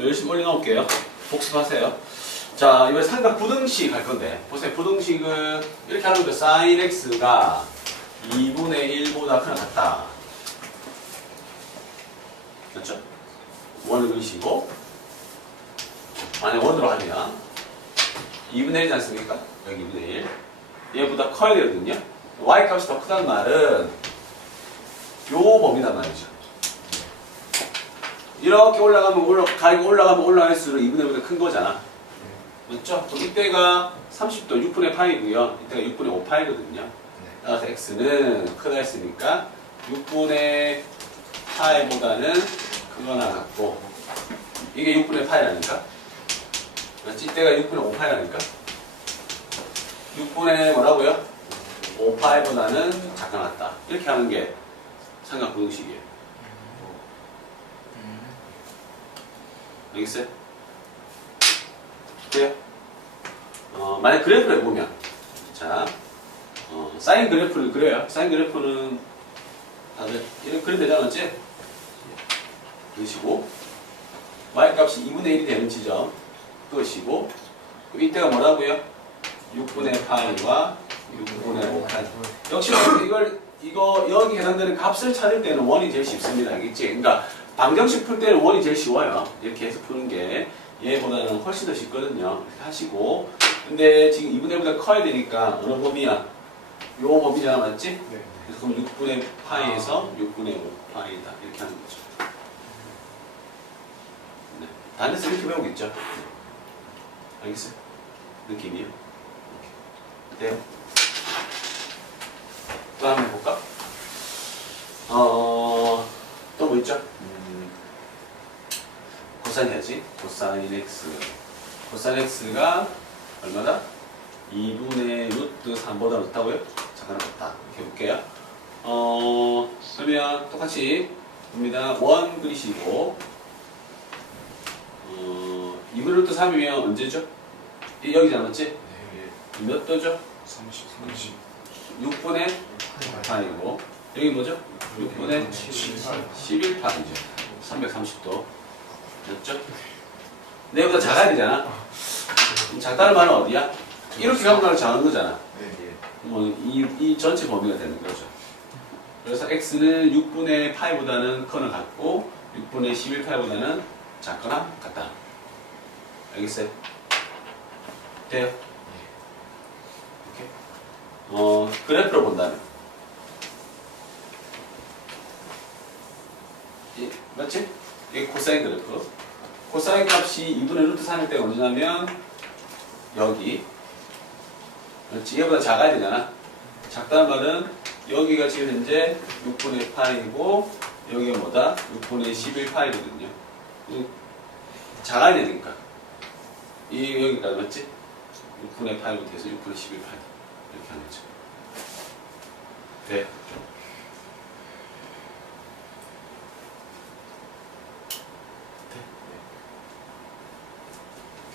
또 열심히 올려놓을게요. 복습하세요. 자, 이번에 삼각 부등식 할 건데, 보세요. 부등식은 이렇게 하는 거죠. sin x가 2분의 1보다 크나 같다. 맞죠? 원을 그리시고, 만약 원으로 하면 2분의 1이지 않습니까? 여기 2분의 1. 얘보다 커야 되거든요. y 값이 더 크다는 말은 요 범위단 말이죠. 이렇게 올라가면 올라 가지고 올라가면 올라갈수록 2분의 1보다 큰 거잖아. 맞죠? 그럼 이때가 30도 6분의 파이고요. 이때가 6분의 5 파이거든요. 따라서 x는 크다 했으니까 6분의 파이보다는 크거나 같고 이게 6분의 파이라니까. 맞지? 이때가 6분의 5 파이라니까. 6분의 뭐라고요? 5 파이보다는 작거나 같다. 이렇게 하는 게 삼각부등식이에요. 알겠어요? 돼요? 어, 만약 그래프를 해보면, 자, 어, 사인 그래프를 그려요. 사인 그래프는 다들 이런 그림 되잖아, 맞지? 그러시고, y 값이 2분의 1이 되는 지점, 그것이고, 이때가 뭐라고요? 6분의 파이와 6분의 5 파이. 역시 이걸, 이거, 여기 해당되는 값을 찾을 때는 원이 제일 쉽습니다. 알겠지? 그러니까, 방정식 풀 때는 원이 제일 쉬워요. 이렇게 해서 푸는 게 얘보다는 훨씬 더 쉽거든요. 이렇게 하시고. 근데 지금 2분의 1보다 커야 되니까 어느 범위야? 요 범위잖아, 맞지? 네. 그래서 그럼 6분의 파이에서 6분의 5 파이다. 이렇게 하는 거죠. 네. 데서 이렇게 배우겠죠? 네. 알겠어요? 느낌이요? 네. 또 한번 해볼까? 어, 또 뭐 있죠? 음, 코사인 해야지. 코사인 x. 코사인 x가 얼마다? 2분의 루트 3보다 높다고요? 잠깐 높다. 이렇게 볼게요. 어, 그러면 똑같이 봅니다. 원 그리시고, 어, 2분의 루트 3이면 언제죠? 이- 여기잖아, 맞지? 네. 몇 도죠? 30, 30. 6분의 8이고, 여기 뭐죠? 6분의 11파이죠. 330도. 됐죠? 내보다 작아야 되잖아. 작다는 말은 어디야? 이렇게 가면 나를 작은 거잖아. 네. 뭐, 이, 이 전체 범위가 되는 거죠. 그래서 x는 6분의 파이보다는 커나 같고, 6분의 11파이보다는 작거나 같다. 알겠어요? 돼요? 어, 그래프로 본다면. 이, 맞지? 이게 코사인 그래프. 코사인 값이 2분의 루트 3일 때가 언제냐면, 여기. 그렇지? 얘보다 작아야 되잖아. 작다는 말은 여기가 지금 현재 6분의 파이고 여기가 뭐다? 6분의 11 파이거든요. 작아야 되니까. 이 여기가 맞지? 6분의 파이로 돼서 6분의 11 파이 이렇게 하는 거죠. 네.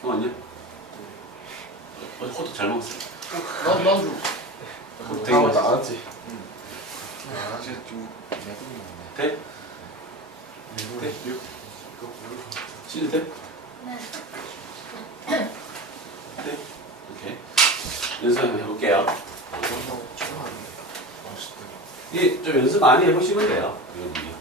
형 아니야? 어, 호두 잘 먹었어. 나도 나도. 호두 되게 맛있어. 나왔지. 아, 진짜 좀 예쁘네. 돼? 네. 치즈 돼? 네. 네. 오케이. 연습 한번 해볼게요. 이게 좀 연습 많이 해보시면 돼요. 이거는요.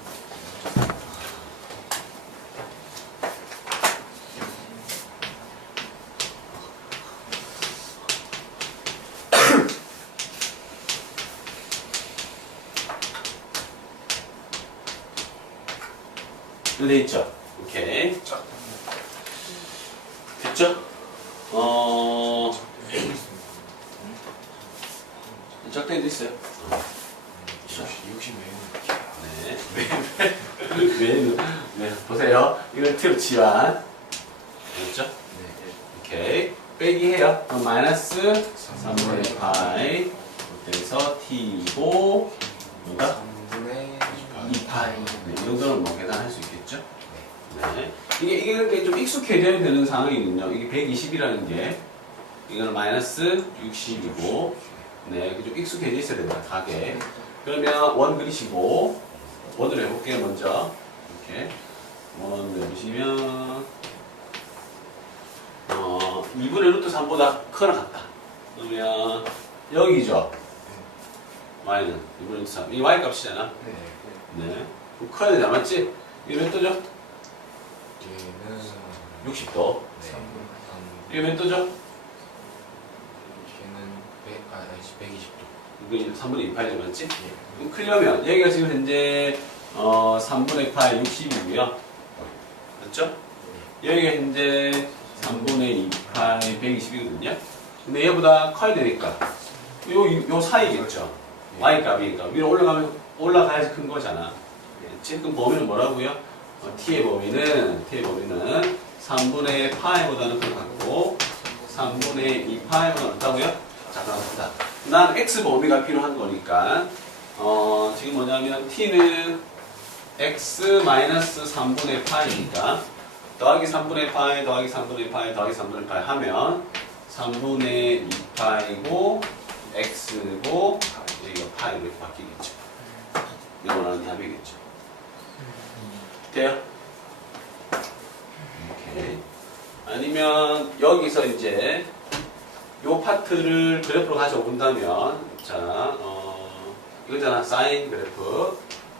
이거 돼 있죠? 오케이. 자. 됐죠? 어, 적당히도 있어요. 역시 메인. 네. 왜, 네, 보세요. 이건 트로 치환. 됐죠? 네. 오케이. 빼기 해요. 그럼 마이너스 3분의 파이. 그래서 t고, 뭐가? 3분의 2파이. 네, 이 정도는 뭐 계산할 수 있겠죠? 네. 이게, 이게 이렇게 좀 익숙해져야 되는 상황이거든요. 이게 120이라는 게, 이거는 마이너스 60이고, 네, 좀 익숙해져 있어야 됩니다. 가게. 그러면 원 그리시고, 원으로 해볼게요, 먼저. 이렇게. 원 그리시면, 2분의 루트 3보다 크거나 같다. 그러면 여기죠. y는 2분의 루트 3. 이 y 값이잖아. 네. 네. 그럼 커야 되지 맞지? 이게 몇 도죠? 얘는 60도. 네. 이게 몇 도죠? 얘는 100, 아, 아니 120도. 이거 이제 3분의 2 파이죠 맞지? 예. 크려면 여기가 지금 현재 어, 3분의 파이 60이고요. 맞죠? 여기가 현재 3분의 2파이 120이거든요. 근데 얘보다 커야 되니까 요, 요 사이겠죠. y 값이니까 위로 올라가면 올라가야지 큰 거잖아. 지금 범위는 뭐라고요? 어, t의 범위는 t의 범위는 3분의 파이보다는 큰것 같고 3분의 2파이보다 높다고요? 같다. 난 x 범위가 필요한 거니까 어, 지금 뭐냐면 t는 x 마이너스 3분의 파이니까 더하기 3분의 파이 더하기 3분의 파이 더하기 3분의 파이 하면 3분의 2파이고 x고 여기가 파이로 이렇게 바뀌겠죠. 원하는 답이겠죠. 돼요? 오케이. 아니면 여기서 이제 요 파트를 그래프로 가져온다면 자, 어, 이거잖아. 사인 그래프.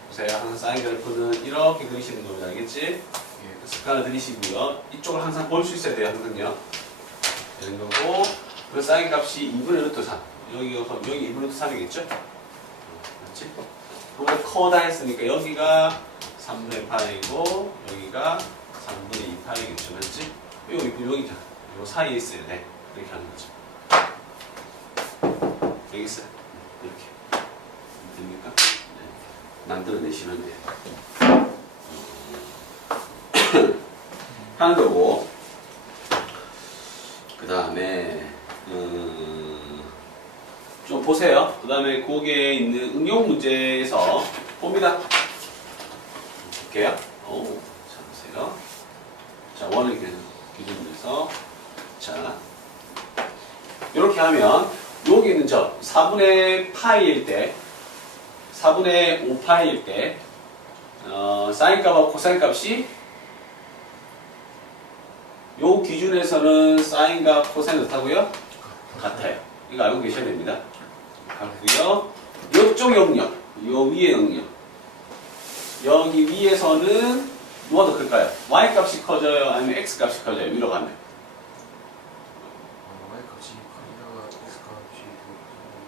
보세요. 항상 사인 그래프는 이렇게 그리시는 겁니다. 알겠지? 예. 습관을 들이시고요. 이쪽을 항상 볼 수 있어야 돼요. 항상요. 이런 거고 그 사인 값이 2분의 루트 3. 여기 여기 2분의 루트 3이겠죠? 맞지? 그보다 커다 했으니까 여기가 3분의 파이고 여기가 3분의 2 파이겠죠. 맞지? 여기 여기 요 사이에 있어야 돼. 이렇게 하는 거죠. 여기 있어요. 이렇게. 됩니까? 네. 만들어내시면 돼요. 하는 거고 그 다음에 음, 좀 보세요 그 다음에 거기에 있는 응용 문제에서 봅니다 볼게요 오, 자 보세요 자 원을 기준- 기준으로 자 이렇게 하면 여기 있는 저 4분의 파이일 때 4분의 5파이일 때 어, 사인 값하고 코사인 값이 요 기준에서는 사인과 코사인 어떻다고요? 같아요. 이거 알고 계셔야 됩니다. 같고요. 이쪽 영역, 요 위에 영역. 여기 위에서는 뭐가 더 클까요? y 값이 커져요? 아니면 x 값이 커져요? 위로 가면. 어, Y 값이 커리가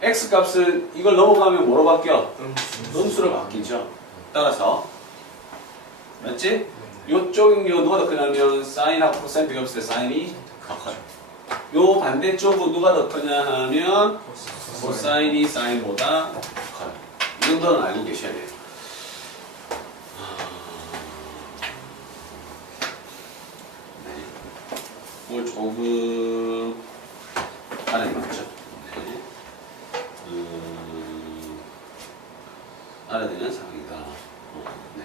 X 값은 이걸 넘어가면 뭐로 바뀌어? 음수. 음수로 바뀌죠. 따라서 맞지? 네. 요쪽 요 누가 더 크냐면 사인하고 코사인 비교했을 때 사인이 더 커요. 요 반대쪽은 누가 더 크냐 하면 코사인이 사인보다 커요. 이 정도는 알고 계셔야 돼요. 네. 뭘 조금 알아야 맞죠? 알아야 되는 상황이다. 어, 네.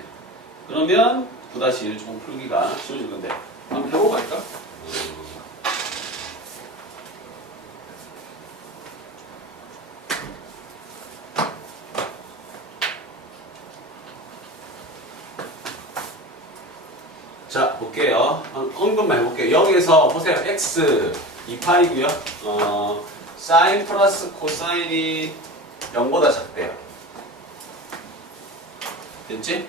그러면 또다시 조금 풀기가 쉬워질 건데 한번 해보고 갈까? 음. 자, 볼게요. 한 언급만 해볼게요. 0에서 보세요. x 2파이고요. 어, 사인 플러스 코사인이 0보다 작대요. 됐지?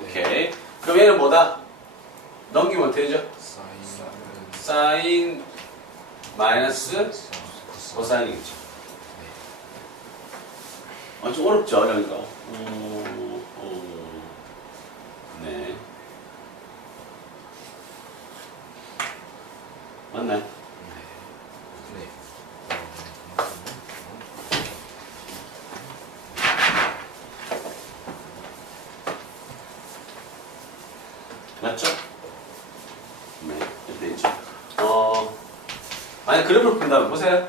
오케이. 그럼 얘는 뭐다? 넘기면 어떻게 되죠? 사인은 사인 마이너스 코사인. 코사인이겠죠. 어, 좀 어렵죠, 그러니까. 어, 어, 네. 맞나요? 네. 네. 맞죠? 네, 이렇게 있죠. 어, 만약 그래프를 푼다면 보세요.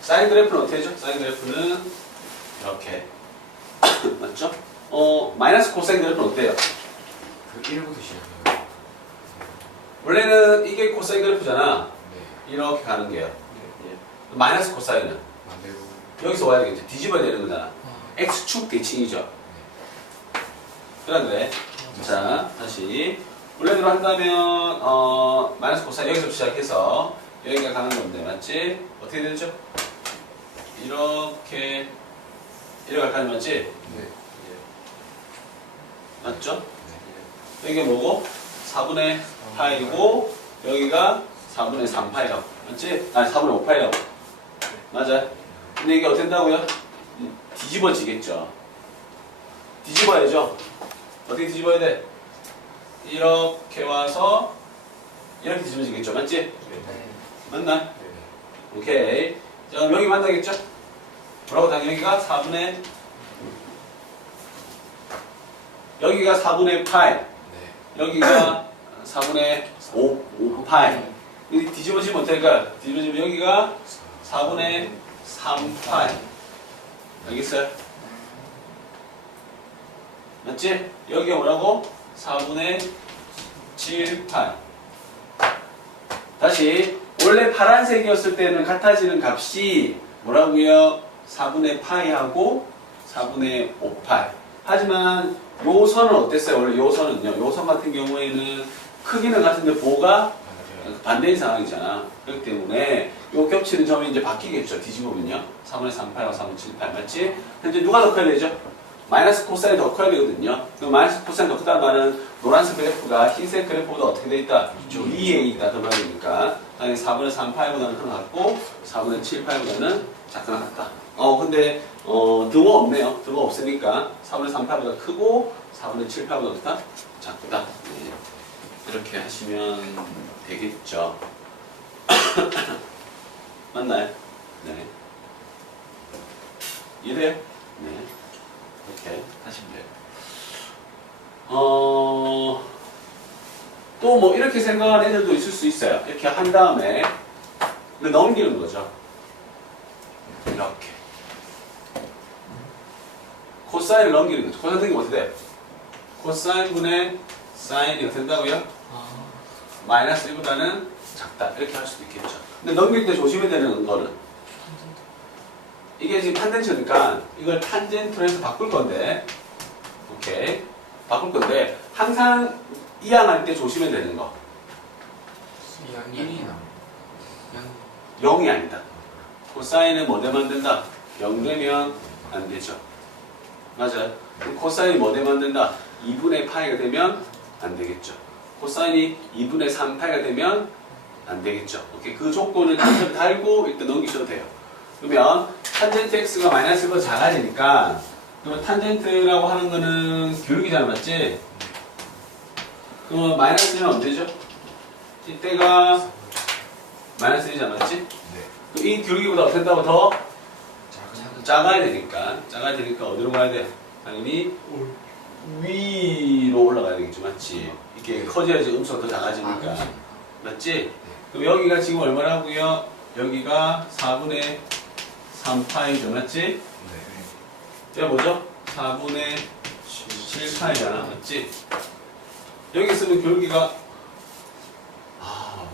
사인 그래프는 어떻게 되죠? 사인 그래프는 이렇게. 맞죠? 어, 마이너스 코사인 그래프는 어때요? 그 1부터 시작해요. 원래는 이게 코사인 그래프잖아. 네. 이렇게 가는 게요. 네. 마이너스 코사인은 반대로. 여기서 와야 되겠죠. 뒤집어야 되는 거잖아. x축 대칭이죠. 그런데 자 다시 원래대로 한다면 어 마이너스 코사인 여기서 시작해서 여기가 가는 건데 맞지? 어떻게 되죠? 이렇게 이렇게 가는 맞지? 네. 맞죠? 여기가 뭐고? 4분의 파이고 여기가 4분의 3파이라고 맞지? 아니 4분의 5파이라고 맞아요? 근데 이게 어떻게 된다고요? 뒤집어지겠죠 뒤집어야죠 어떻게 뒤집어야 돼? 이렇게 와서 이렇게 뒤집어지겠죠 맞지? 네. 맞나? 오케이 자 그럼 여기 만나겠죠? 뭐라고 당 여기가 4분의 여기가 4분의 파이 네. 여기가 4분의 5, 5파이. 이 뒤집어지면 어떨까? 뒤집어지면 여기가 4분의 3파이. 알겠어요? 맞지? 여기가 뭐라고? 4분의 7파이. 다시 원래 파란색이었을 때는 같아지는 값이 뭐라고요? 4분의 파이하고 4분의 5파이. 하지만 요 선은 어땠어요? 원래 요 선은요. 요 선 같은 경우에는 크기는 같은데 보가. 반대인 상황이잖아. 그렇기 때문에 요 겹치는 점이 이제 바뀌겠죠. 뒤집으면요. 3분의 3파이와 3분의 7파이 맞지? 현재 누가 더 커야 되죠? 마이너스 코사인이 더 커야 되거든요. 그럼 마이너스 코사인이 더 크다는 말은 노란색 그래프가 흰색 그래프보다 어떻게 돼 있다? 위에 있다. 그 말이니까. 당연히 4분의 3 파이보다는 크나 같고 4분의 7 파이보다는 작거나 같다. 어 근데 어 등호 없네요. 등호 없으니까 4분의 3 파이보다 크고 4분의 7 파이보다 어떻다? 작다. 네. 이렇게 하시면 되겠죠. 맞나요? 네. 이해돼요? 네. 이렇게 하시면 돼요. 어, 또 뭐 이렇게 생각하는 애들도 있을 수 있어요. 이렇게 한 다음에 넘기는 거죠. 이렇게. 코사인을 넘기는 거죠. 코사인 넘기면 어떻게 돼? 코사인분의 사인이 된다고요? 마이너스 1보다는 작다. 이렇게 할 수도 있겠죠. 근데 넘길 때 조심해야 되는 거는 이게 지금 탄젠트니까 이걸 탄젠트로 해서 바꿀 건데. 오케이. 바꿀 건데 항상 이항할 때 조심해야 되는 거. 양 1이나. 양. 0이 아니다. 코사인은 뭐 되면 된다? 0 되면 안 되죠. 맞아요. 그럼 코사인이 뭐 되면 된다? 2분의 파이가 되면 안 되겠죠. 코사인이 2분의 3파이가 되면 안 되겠죠. 오케이. 그 조건을 단점 달고 일단 넘기셔도 돼요 그러면 탄젠트 x가 마이너스보다 작아지니까 그러면 탄젠트라고 하는 거는 기울기잖아 맞지? 그러면 마이너스는 언제죠? 이때가 마이너스 1이잖아 맞지? 네. 그럼 이 기울기보다 어떻게 된다고 더 작은. 작아야 되니까 작아야 되니까 어디로 가야 돼? 당연히 위로 올라가야 되겠죠 맞지? 이렇게 커져야지 음수가 더 작아지니까 맞지? 그럼 여기가 지금 얼마라고요? 여기가 4분의 3파이죠 맞지? 네. 얘가 뭐죠? 4분의 7파이잖아 맞지? 여기 있으면 기울기가 아,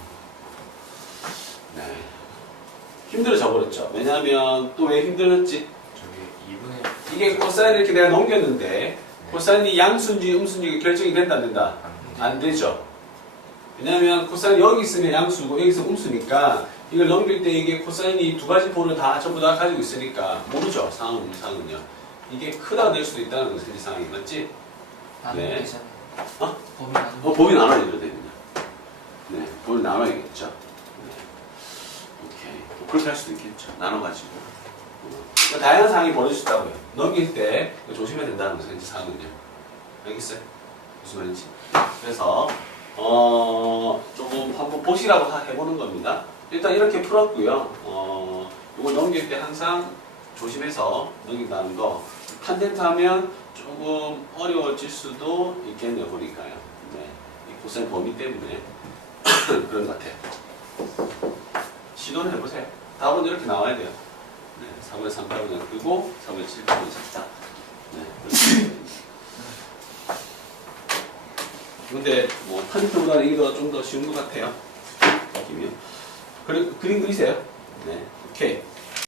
네. 힘들어져 버렸죠 왜냐하면 또 왜 힘들었지? 저기 2분의. 이게 코사인 이렇게 내가 넘겼는데 코사인이 양수인지 음수인지 결정이 된다 안 된다? 안 되죠. 왜냐하면 코사인 여기 있으면 양수고 여기 있으면 음수니까 이걸 넘길 때 이게 코사인이 두 가지 보를 다 전부 다 가지고 있으니까 모르죠 상황은 상황은요. 이게 크다 될 수도 있다는 거죠 이 상황이 맞지? 나누면 네. 되잖아요. 어? 범위 어, 법이 나눠야 되거든요. 네, 법이 나눠야겠죠. 네. 오케이. 뭐 그렇게 할 수도 있겠죠. 나눠가지고. 어. 다양한 상황이 벌어질 수 있다고요. 넘길 때 조심해야 된다는 거죠, 현재 상황은요. 알겠어요? 무슨 말인지. 그래서, 어, 조금 한번 보시라고 하- 해보는 겁니다. 일단 이렇게 풀었고요. 어, 이걸 넘길 때 항상 조심해서 넘긴다는 거. 탄젠트 하면 조금 어려워질 수도 있겠네요, 보니까요. 네. 이 고사의 범위 때문에 그런 것 같아요. 시도는 해보세요. 답은 이렇게 나와야 돼요. 네. 4분의 3파이보다 크고 4분의 7파이보다 작다. 네. 그렇게 근데 뭐 탄젠트보다는 이게 더 좀 더 쉬운 것 같아요. 느낌이요. 그리, 그림 그리세요. 네. 오케이.